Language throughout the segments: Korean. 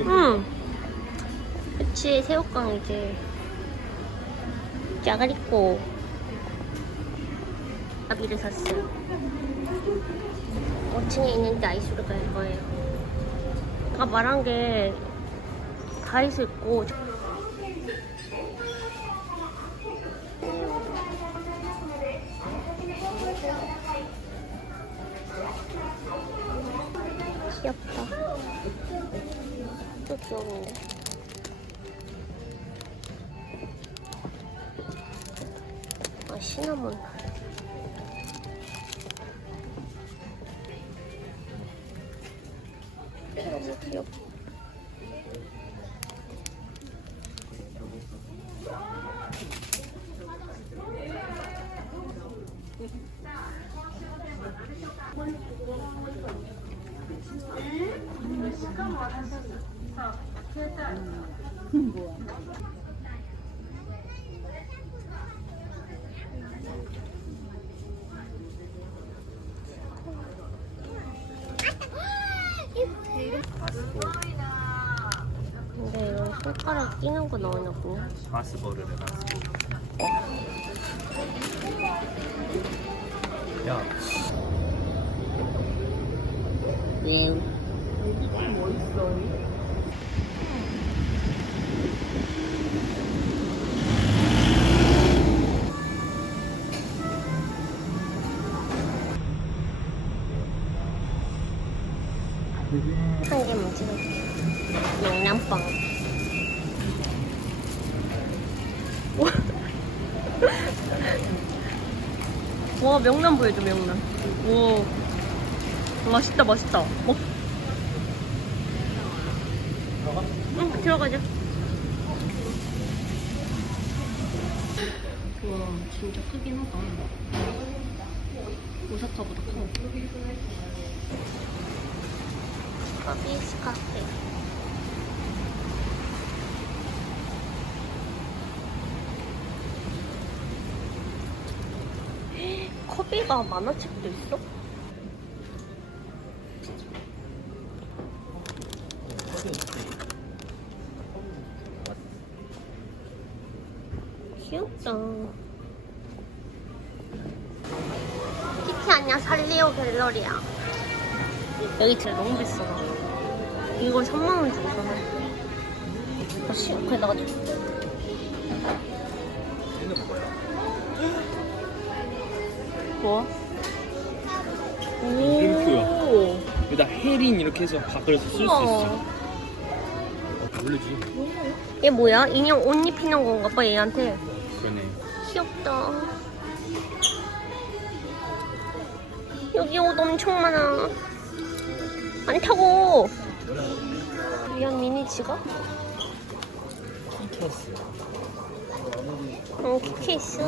응. 그치 새우깡이지 짜가리꼬 아비를 샀어요 5층에 있는데 아이스로 갈 거예요. 아까 말한 게다 있었고 귀엽다 또 귀여운데 아 시나몬 근데 이런 손가락 끼는 거 나오나 보네 바스버르네 바스버르. 야, 왜한 개만 찍을게 명란빵. 와 명란 보여줘 명란. 오. 맛있다 맛있다. 어? 들어가자 와 진짜 크긴 하다. 오사카보다 커. 커피스 카페 커피가 만화책도 있어? 갤러리야. 여기 진짜 너무 비싸. 이걸 3만 원 주고 사네. 아, 씨, 거기다가 줘. 얘는 뭐야? 뭐? 이름표야. 여기다 혜린 이렇게 해서 바꿔서 쓸 수 있어. 우와. 모르지. 얘 뭐야? 인형 옷 입히는 건가 봐 얘한테. 그러네. 귀엽다. 여기 옷 엄청 많아. 많다고. 미안 미니 지갑? 키켰어. 어, 케이스.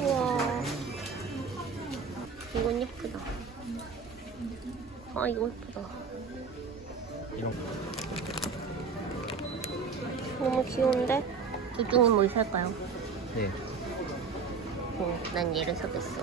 우와. 이건 예쁘다. 아, 이거 예쁘다. 이런 거. 너무 귀여운데? 둘 중에 뭘 살까요? 네. 어, 난 얘를 사겠어.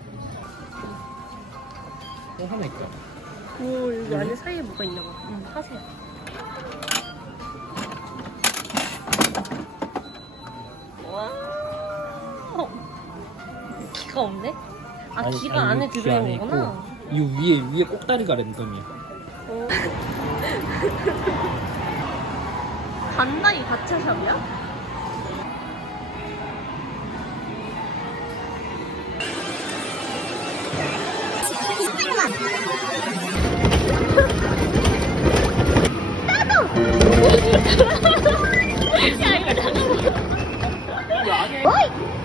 또 하나 있다. 오 여기 안에 사이에 뭐가 있나 봐. 응, 하세요. 와. 기가 없네? 아 아니, 기가 아니, 안에 귀 들어있는 안에 거구나. 이 위에 위에 꼭다리가 랜덤이야. 오. 간다이 가차샵이야?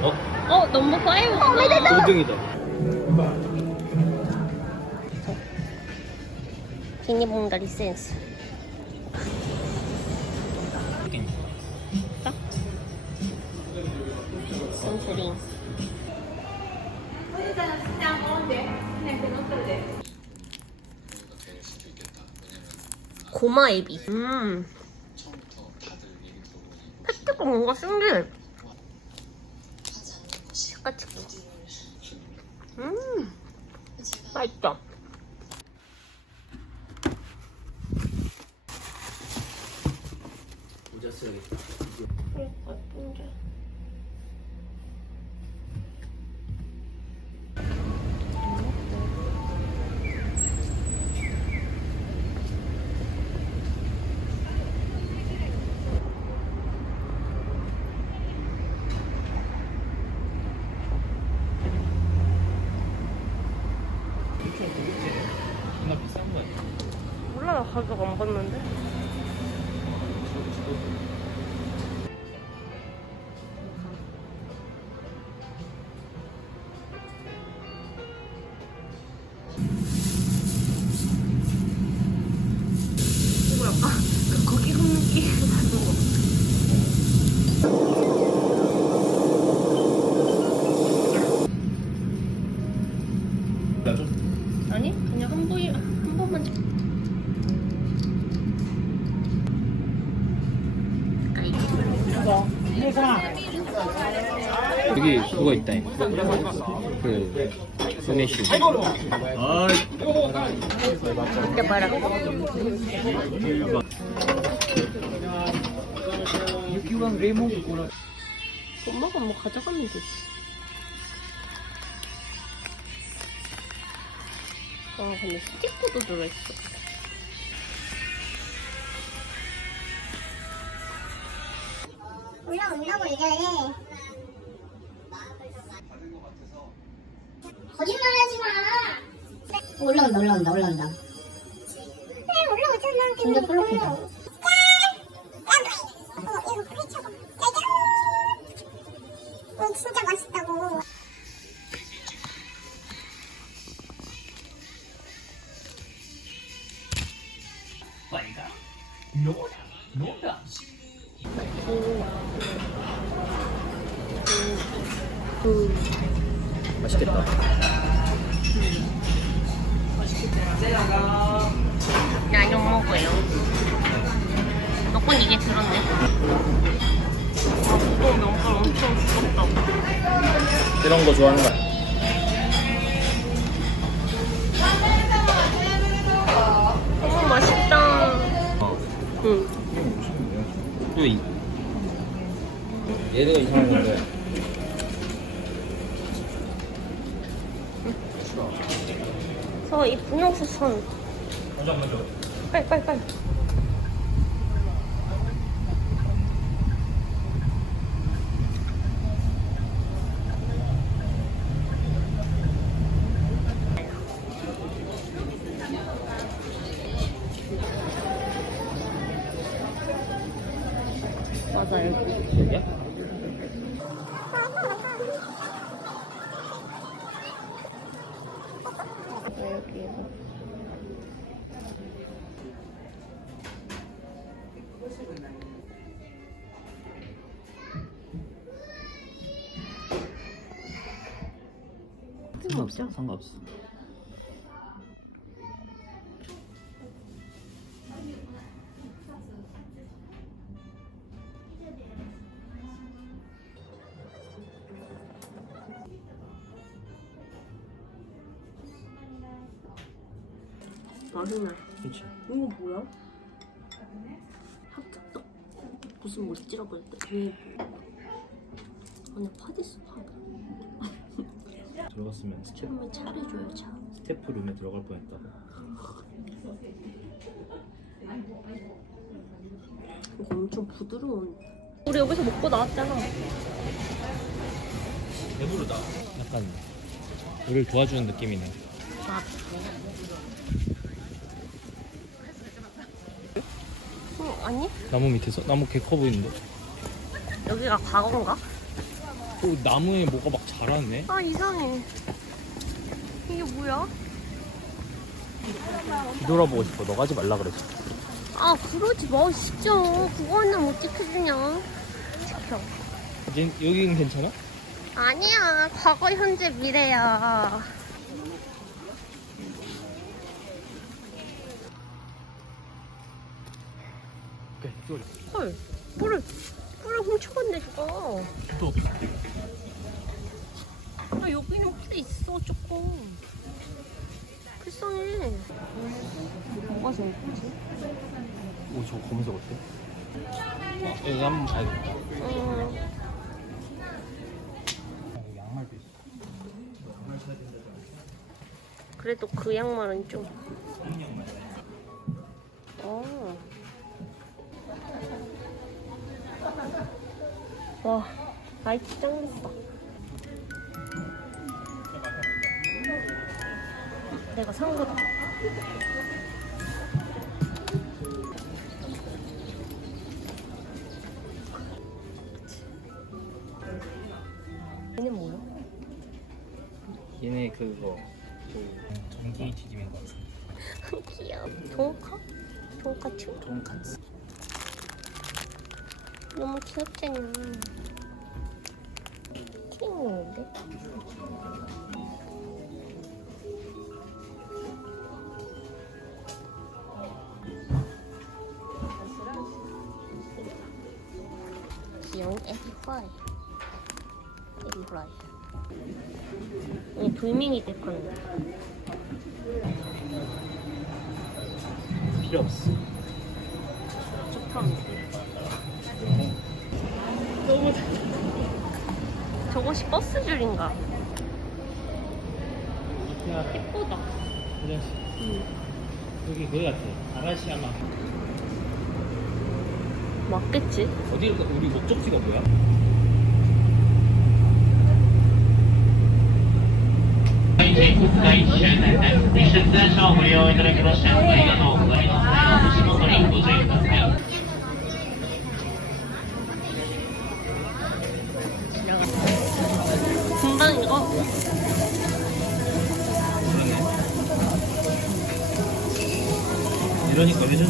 어? 어 넘버 파이브. 어 5등이다. 비니봉다 리센스. 선크림. 고마 에비. 음. 팩트가 뭔가 신기해. 색깔 특이. 음. 맛있다. 모자 써야겠다. 예쁜데. 존나 비싼 거야. 가격 안 봤는데. 이거 그 고기 굽기 같은 거. 나죠? 아니 그냥 한 부위 한 번만 좀. 아 이게 여기 그거 있다. 그. 아, 봐라. 엄마가 뭐 가져가면 되지. 아 근데 스티커도 들어있어. 올라온다고 얘기해. 거짓말하지 마. 올라온다, 올라온다, 올라온다. 네, 올라오잖아. 어, 이거 프리쳐봐. 짜잔! 어, 진짜 맛있다고. 맛있겠다. 양념 먹어요. 몇번 이게 들었네. 아, 보통 명절 엄청 두껍다고. 이런 거 좋아하는 거야. 너무 맛있다. 어. 응. 또 이. 얘가 이상한 건데. 저 이 분홍색 선. 빨리 빨리 빨리. 맞아요. 여기야? 네, 여기에서. 상관없어. 상관없어. 무슨 뭐 찌러버렸다. 위에 안에 파디스 파드. 들어갔으면 스텝, 처음에 차려줘요 차. 스태프 룸에 들어갈 뻔했다고. 이거 엄청 부드러운. 우리 여기서 먹고 나왔잖아. 배부르다. 약간 우리를 도와주는 느낌이네. 아. 어, 아니? 나무 밑에서 나무 개 커 보이는데. 여기가 과거인가? 오 나무에 뭐가 막 자랐네. 아 이상해. 이게 뭐야? 뒤돌아보고 싶어. 너 가지 말라 그랬어. 아 그러지 마 진짜. 그거는 못 지켜주냐? 지켜. 이제 여기는 괜찮아? 아니야. 과거, 현재, 미래야. 오케이. 또 헐. 뿔을 뿔을 훔쳐갔네 저거. 또. 아 여기는 뿔이 있어 조금. 불쌍해. 뭐가 제일 크지? 오 저거 검은색 어때? 어, 여기 한번. 음. 여기 양말도 있어. 그래도 그 양말은 좀. 어. 와, 나이트 짱 비싸. 내가 산 거다. 얘는 뭐야? 얘네 그거 그 전기 지짐인 것 같아. 귀여워. 돈카? 돈카츠? 돈까스. 너무 귀엽잖아. 키링인데? 귀여운 에비프라이. 에비프라이. 이 돌멩이 데코는 필요 없어. 좋다. 너무 저것이 버스 줄인가? 야 예쁘다. 화장실. 여기 그거 같아. 아라시야마. 맞겠지? 어디로 가? 우리 목적지가 뭐야? 이거 이러니까 요즘.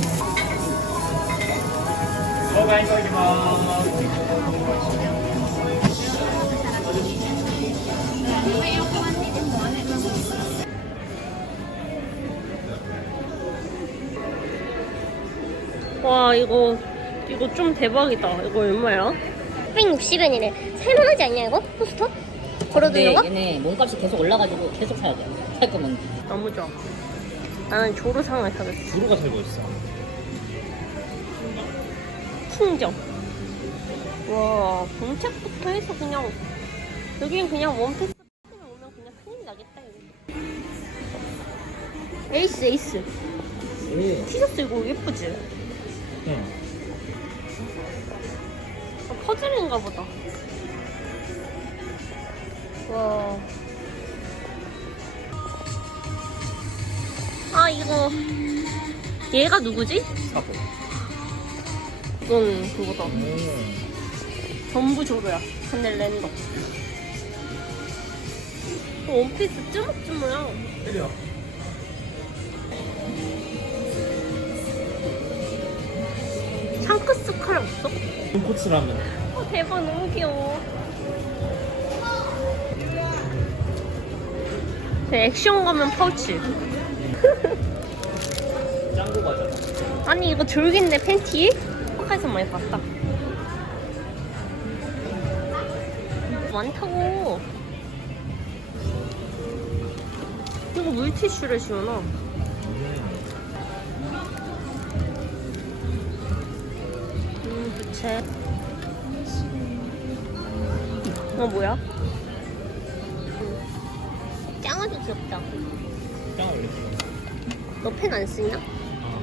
와 이거 이거 좀 대박이다. 이거 얼마야? 160엔이래. 살만하지 않냐 이거? 포스터? 걸어두는 거? 근데 얘네 몸값이 계속 올라가지고 계속 사야 돼. 살 거면. 너무 좋아. 나는 조르상을 사겠어. 주로가 살고 있어. 풍정. 와 본책부터 해서 그냥 여기는 그냥 원피스 패션을 오면 그냥 큰일 나겠다 여기. 에이스 에이스. 오. 티셔츠 이거 예쁘지? 응. 아, 퍼즐인가 보다. 와. 아, 이거. 얘가 누구지? 사고. 이건 그거다. 오. 전부 조르야. 하늘 랜더. 어, 원피스 쭈먹쭈먹야. 때려. 샹크스 칼 없어? 돈코츠라면. 어, 대박, 너무 귀여워. 액션 가면 파우치. 짱구 과자. 아니 이거 졸긴데 팬티? 한국에서 많이 봤다 많다고 이거 물티슈를 씌우나? 음 부채 어 뭐야? 짱아도 귀엽다. 짱아 왜 귀여워? 너 펜 안 쓰냐? 아,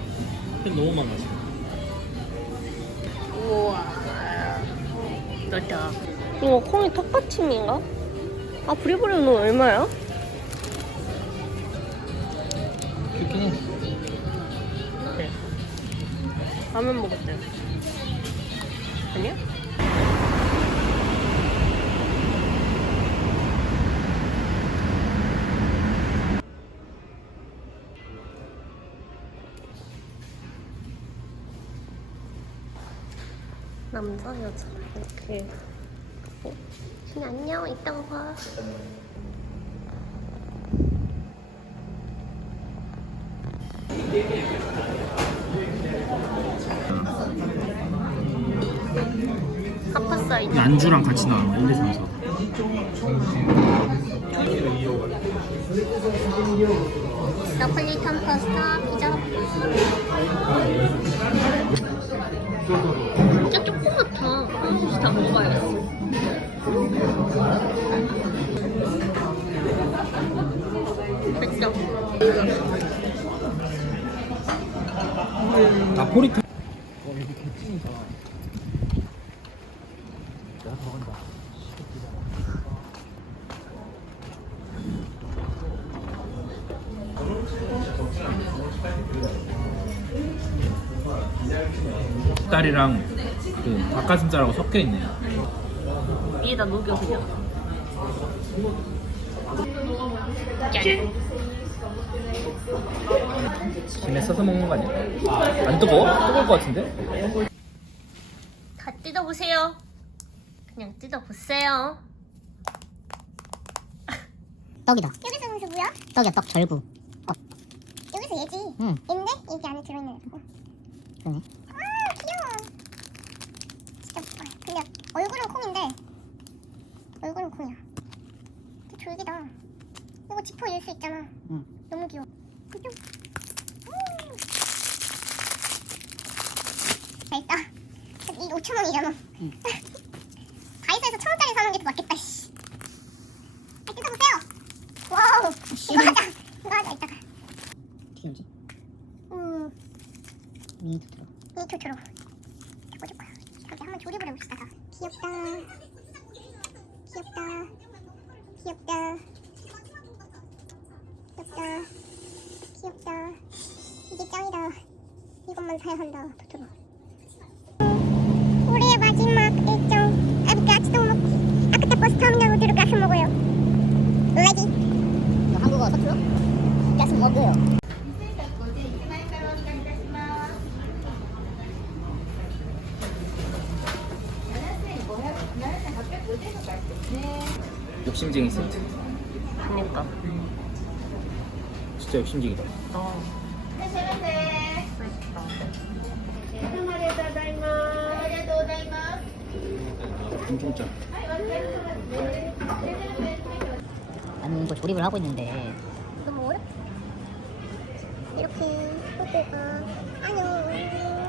펜 너무 많아지 우와. 맞다. 이거 콩이 턱받침인가? 아, 브리브리 너 얼마야? 귀엽긴 해. 라면 먹었대. 아니야? 여자 이렇게 어? 준이 안녕 이따가 봐. 안주랑 같이 나와 1, 2, 3, 4 나폴리탄 파스타 피자 진 나포리탄 딸이랑 그 닭가슴살하고 섞여 있네. 위에다 녹여 그냥. 짠 김에 써서 먹는 거 아니야? 안 뜨거워? 뜨거울 것 같은데? 다 뜯어보세요 그냥 뜯어보세요 떡이다. 여기서 여기서 뭐야? 떡이야 떡 절구. 여기서 얘지. 응. 얘인데 얘기 안에 들어있는 거. 그러네. 아 귀여워. 진짜 아, 근데 얼굴은 콩인데 얼굴은 콩이야. 졸기다. 이거 지퍼 열 수 있잖아. 응. 너무 귀여워. 그죠? 음. 자 있다. 이 5천 원이잖아. 다이소에서 천 원짜리 사는 게더 맞겠다. 씨. 아, 뜯어보세요. 와우. 이거 하자. 이거 하자 이따가. 튀김지. 음. 미니 토트로. 이 교초로 꽂을 거야. 그렇게 한번 조립을 해봅시다. 다. 귀엽다. 귀엽다. 귀엽다. 귀엽다. 귀엽다. 이게 짱이다. 이것만 사야 한다. 토토로. 우리의 마지막 일정. 아직까지 도 먹. 아 그때 버스 타면 우리로 가서 먹어요. 레디. 너 한국어 서툴러? 가슴 먹어요. 욕심쟁이 세트. 그니까 진짜 욕심쟁이다. 어. 엄청 나는 이거 조립을 하고 있는데 너무 어렵. 이렇게 포도가 안녕.